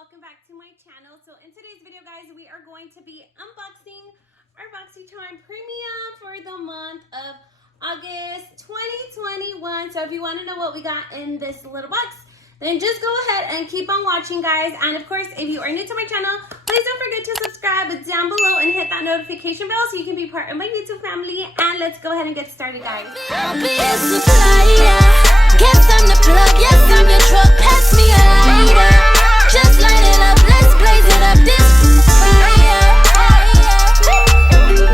welcome back to my channel. So in today's video, guys, we are going to be unboxing our Boxycharm Premium for the month of August 2021. So if you want to know what we got in this little box, then just go ahead and keep on watching, guys. And of course, if you are new to my channel, please don't forget to subscribe down below and hit that notification bell so you can be part of my YouTube family. And let's go ahead and get started, guys. I'll be a supplier. Guess I'm the plug, yes I'm your truck. Pass me a lighter. Just light it up, let's blaze it up. This fire.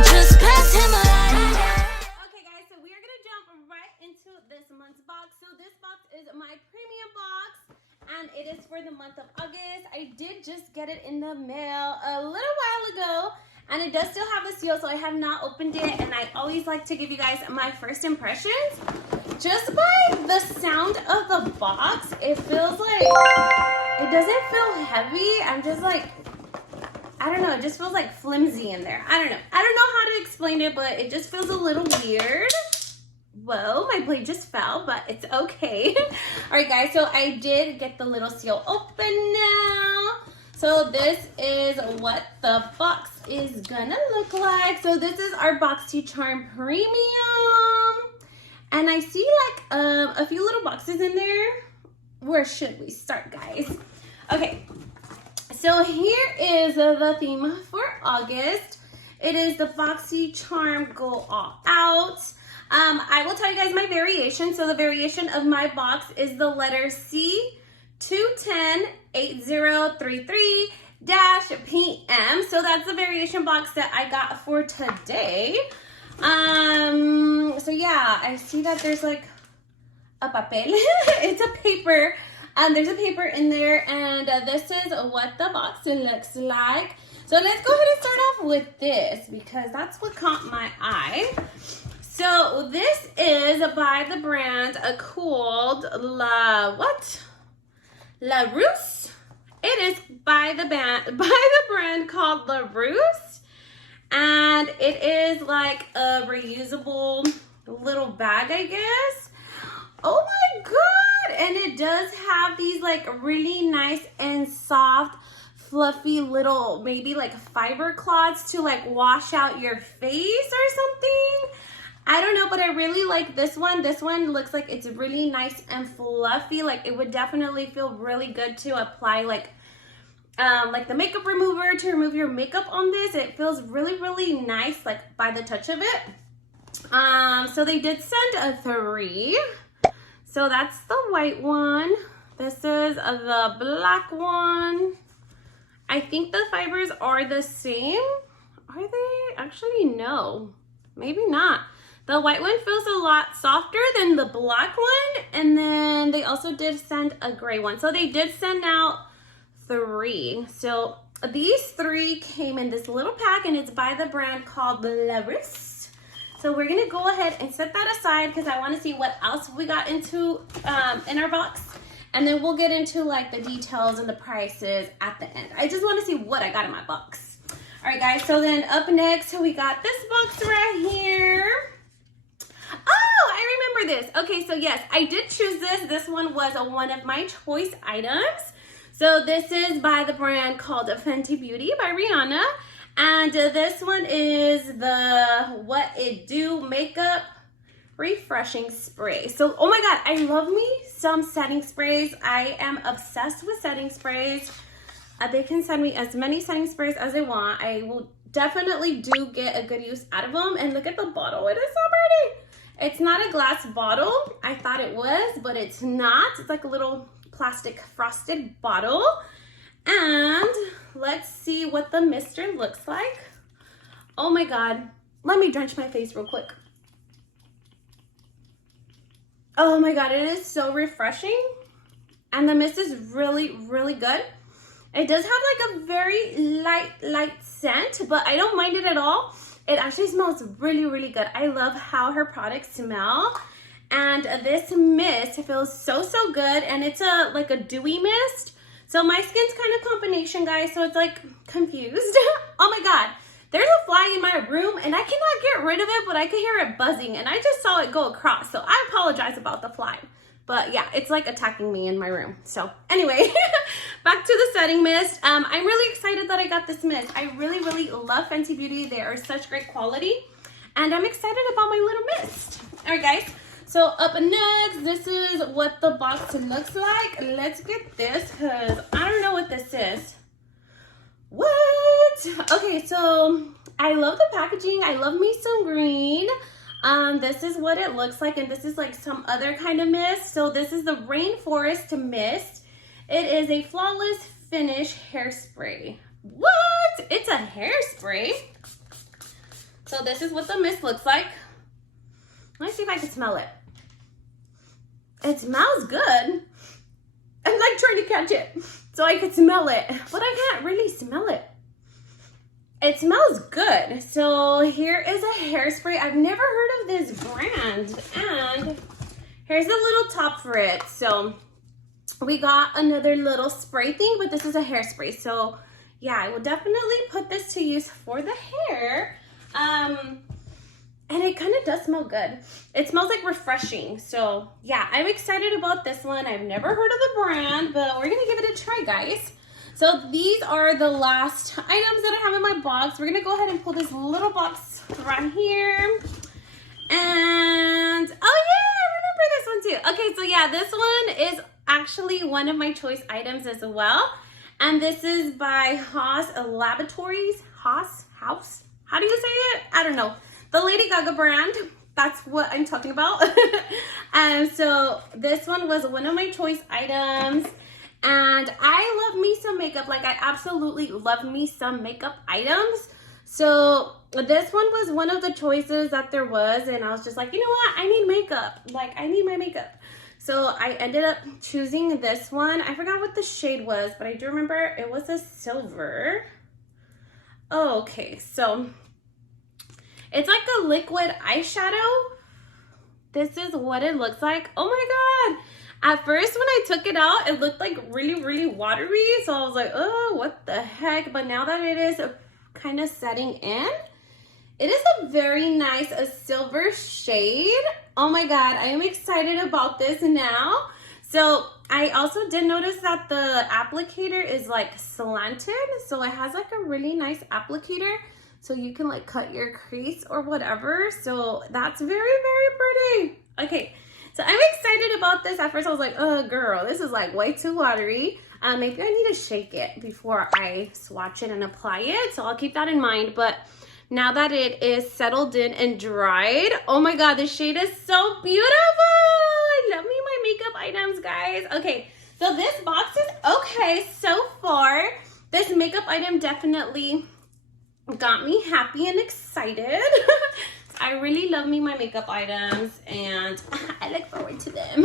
Just pass him a lighter. Okay, guys, so we are gonna jump right into this month's box. So this box is my premium box, and it is for the month of August. I did just get it in the mail a little while ago, and it does still have the seal, so I have not opened it. And I always like to give you guys my first impressions. Just by the sound of the box, it feels like it doesn't feel heavy. I'm just like, I don't know, it just feels like flimsy in there. I don't know how to explain it, but it just feels a little weird. Whoa, my blade just fell, but it's okay. All right, guys, so I did get the little seal open now. So this is what the box is gonna look like. So this is our Boxycharm Premium. And I see like a few little boxes in there. Where should we start, guys? Okay, so here is the theme for August. It is the Boxycharm Go All Out. I will tell you guys my variation. So the variation of my box is the letter C 2108033-PM. So that's the variation box that I got for today. So yeah, I see that there's like a papel. It's a paper. There's a paper in there, and this is what the box looks like. So let's go ahead and start off with this because that's what caught my eye. So this is by the brand called Larice. It is by the brand called Larice, and it is like a reusable little bag, I guess. Oh my god! And it does have these like really nice and soft, fluffy little maybe like fiber cloths to like wash out your face or something. I don't know, but I really like this one. This one looks like it's really nice and fluffy. Like it would definitely feel really good to apply like the makeup remover to remove your makeup on this. It feels really, really nice like by the touch of it. So they did send 3. So that's the white one. This is the black one. I think the fibers are the same. Are they? Actually, no. Maybe not. The white one feels a lot softer than the black one. And then they also did send a gray one. So they did send out 3. So these 3 came in this little pack, and it's by the brand called Larice. So we're gonna go ahead and set that aside because I want to see what else we got into in our box, and then we'll get into like the details and the prices at the end. I just want to see what I got in my box. All right, guys. So then up next, we got this box right here. Oh, I remember this. Okay, so yes, I did choose this. This one was one of my choice items. So this is by the brand called Fenty Beauty by Rihanna. And this one is the What It Do Makeup Refreshing Spray. So, oh my god, I love me some setting sprays. I am obsessed with setting sprays. They can send me as many setting sprays as they want. I will definitely do get a good use out of them. And look at the bottle. It is so pretty. It's not a glass bottle. I thought it was, but it's not. It's like a little plastic frosted bottle. And let's see what the mister looks like. Oh my god. Let me drench my face real quick. Oh my god, it is so refreshing. And the mist is really, really good. It does have like a very light scent, but I don't mind it at all. It actually smells really, really good. I love how her products smell. And this mist feels so, so good. And it's like a dewy mist. So my skin's kind of combination, guys, so it's like confused. Oh my god, there's a fly in my room and I cannot get rid of it, but I can hear it buzzing and I just saw it go across. So I apologize about the fly. But yeah, it's like attacking me in my room. So anyway, back to the setting mist. I'm really excited that I got this mist. I really, really love Fenty Beauty. They are such great quality. And I'm excited about my little mist. All right, guys. So up next, this is what the box looks like. Let's get this because I don't know what this is. What? Okay, so I love the packaging. I love me some green. This is what it looks like, and this is like some other kind of mist. So this is the Rainforest To Mist. It is a flawless finish hairspray. What? It's a hairspray. So this is what the mist looks like. Let's see if I can smell it. It smells good. I'm like trying to catch it so I could smell it, but I can't really smell it. It smells good. So here is a hairspray. I've never heard of this brand, and here's a little top for it. So we got another little spray thing, but this is a hairspray. So yeah, I will definitely put this to use for the hair. And it kind of does smell good. It smells like refreshing. So yeah, I'm excited about this one. I've never heard of the brand, but we're gonna give it a try, guys. So these are the last items that I have in my box. We're gonna go ahead and pull this little box right here. And oh yeah, I remember this one too. Okay, so yeah, this one is actually one of my choice items as well. And this is by Haus Laboratories. Haus? How do you say it? I don't know. The Lady Gaga brand. That's what I'm talking about. And so this one was one of my choice items. And I love me some makeup. Like, I absolutely love me some makeup items. So this one was one of the choices that there was. And I was just like, you know what? I need makeup. Like, I need my makeup. So I ended up choosing this one. I forgot what the shade was, but I do remember it was a silver. Oh, okay, so it's like a liquid eyeshadow. This is what it looks like. Oh my God. At first when I took it out, it looked like really, really watery. So I was like, oh, what the heck? But now that it is kind of setting in, it is a very nice, a silver shade. Oh my God, I am excited about this now. So I also did notice that the applicator is like slanted. So it has like a really nice applicator. So you can like cut your crease or whatever. So that's very, very pretty. Okay, so I'm excited about this. At first I was like, oh girl, this is like way too watery. Maybe I need to shake it before I swatch it and apply it. So I'll keep that in mind. But now that it is settled in and dried, oh my God, the shade is so beautiful. I love me my makeup items, guys. Okay, so this box is okay so far. This makeup item definitely got me happy and excited. I really love me my makeup items, and I look forward to them.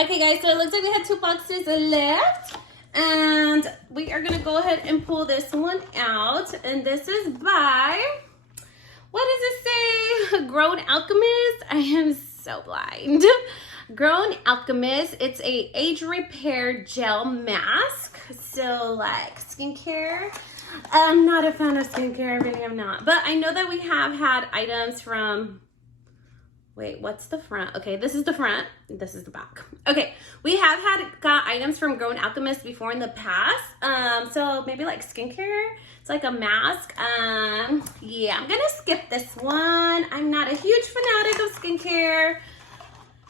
Okay, guys, so it looks like we had 2 boxes left. And we are gonna go ahead and pull this one out. And this is by, what does it say? Grown Alchemist. I am so blind. Grown Alchemist. It's a age repair gel mask. So like skincare. I'm not a fan of skincare, I really am not. But I know that we have had items from, wait, what's the front? Okay, this is the front. This is the back. Okay, we have got items from Grown Alchemist before in the past. So maybe like skincare. It's like a mask. Yeah, I'm gonna skip this one. I'm not a huge fanatic of skincare.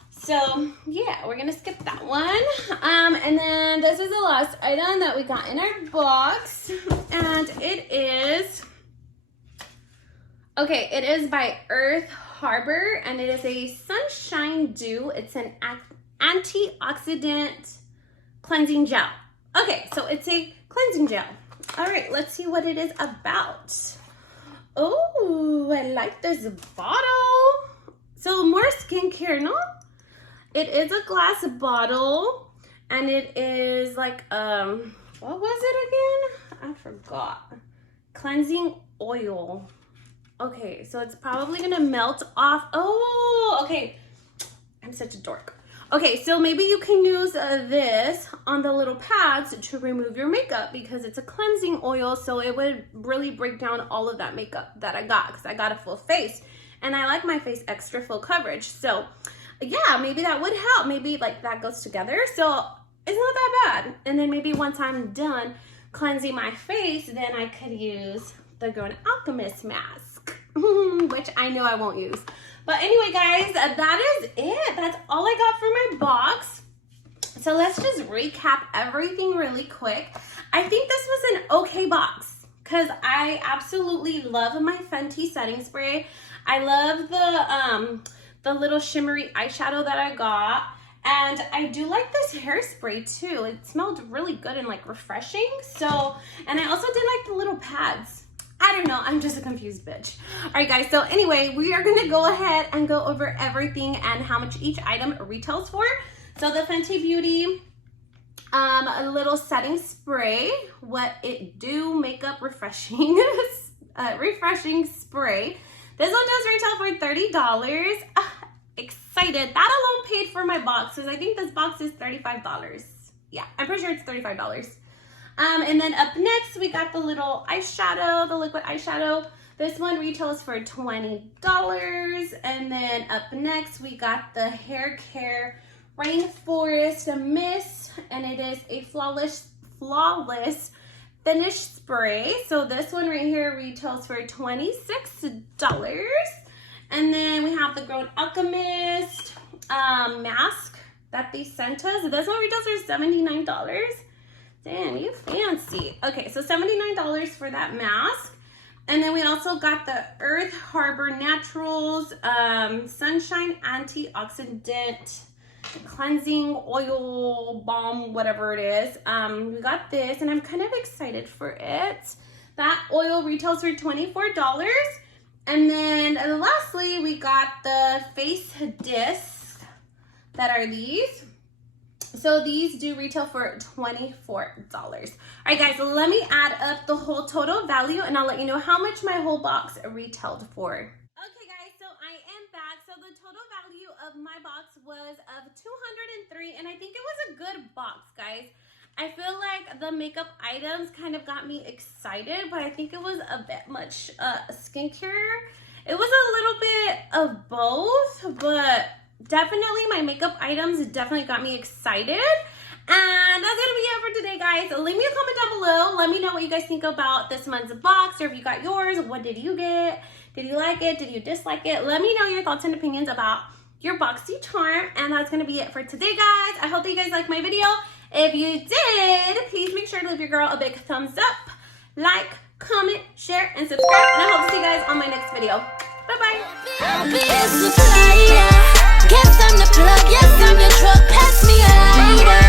So yeah, we're gonna skip that one. And then this is the last item that we got in our box. And it is, okay, it is by Earth Harbor, and it is a Sunshine Dew. It's an antioxidant cleansing gel. Okay, so it's a cleansing gel. All right, let's see what it is about. Oh, I like this bottle. So more skincare, no? It is a glass bottle, and it is like, what was it again? I forgot. Cleansing oil. Okay, so it's probably gonna melt off. Oh, okay. I'm such a dork. Okay, so maybe you can use this on the little pads to remove your makeup because it's a cleansing oil, so it would really break down all of that makeup that I got because I got a full face, and I like my face extra full coverage. So yeah, maybe that would help. Maybe like that goes together. So it's not that bad. And then maybe once I'm done cleansing my face, then I could use the Grown Alchemist mask, which I know I won't use. But anyway, guys, that is it. That's all I got for my box. So let's just recap everything really quick. I think this was an okay box because I absolutely love my Fenty setting spray. I love the little shimmery eyeshadow that I got. And I do like this hairspray too. It smelled really good and like refreshing. So, and I also did like the little pads. I don't know, I'm just a confused bitch. All right, guys, so anyway, we are gonna go ahead and go over everything and how much each item retails for. So the Fenty Beauty, a little setting spray, what it do, makeup refreshing, refreshing spray. This one does retail for $30. Excited. That alone paid for my box, because I think this box is $35. Yeah, I'm pretty sure it's $35. And then up next, we got the little eyeshadow, the liquid eyeshadow. This one retails for $20. And then up next, we got the Haircare Rainforest To Mist, and it is a flawless finish spray. So this one right here retails for $26. And then we have the Grown Alchemist mask that they sent us. This one retails for $79. Damn, you fancy. Okay, so $79 for that mask. And then we also got the Earth Harbor Naturals Sunshine Antioxidant Cleansing Oil Balm, whatever it is. We got this, and I'm kind of excited for it. That oil retails for $24. And then lastly, we got the face discs that are these. So these do retail for $24. All right, guys, let me add up the whole total value, and I'll let you know how much my whole box retailed for. Okay, guys, so I am back. So the total value of my box was of $203, and I think it was a good box, guys. I feel like the makeup items kind of got me excited, but I think it was a bit much skincare. It was a little bit of both, but definitely my makeup items definitely got me excited. And that's gonna be it for today, guys. Leave me a comment down below. Let me know what you guys think about this month's box, or if you got yours. What did you get? Did you like it? Did you dislike it? Let me know your thoughts and opinions about your Boxycharm. And that's gonna be it for today, guys. I hope that you guys liked my video. If you did, please make sure to leave your girl a big thumbs up, like, comment, share, and subscribe. And I hope to see you guys on my next video. Bye-bye. Guess I'm the plug, yes I'm the truck, pass me a lighter,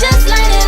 just light it